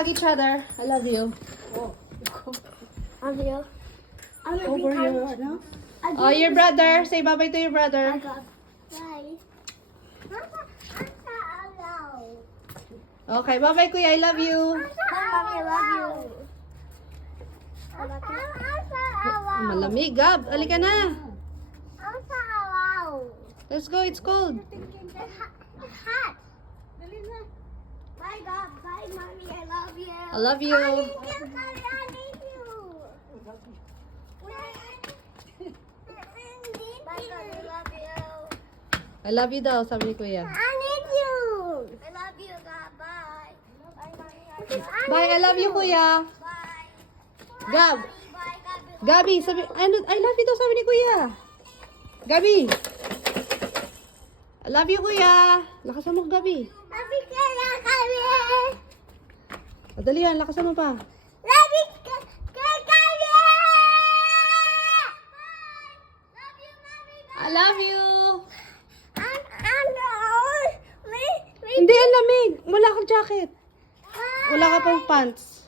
Hug each other. I love you. I'm here. Over here, ano? Oh, your brother. Say bye-bye to your brother. Bye. Okay, bye-bye kuya. I love you. Bye, Mommy. I love you. Oh, malamig, Gab. Halika na. Let's go. It's cold. Hot. Bye, God. Bye, Mommy. I love you. I love you. I need you. I need you. Bye, God. I love you. I love you daw, sabi ni kuya. I need you. I love you, God. Bye. Bye, Mommy. Bye, I love you kuya. Bye. Gab. Bye, God. Gabi, sabi, ano, I love you daw, sabi ni kuya. Gabi. I love you kuya. Lakasan mo, Gabi. Love you, kami. Madali yan, lakasan mo pa. Love you, kami. Love you, Mommy. I love you. Ano? Hindi, ang lamig. Wala kang jacket. Wala ka pang pants.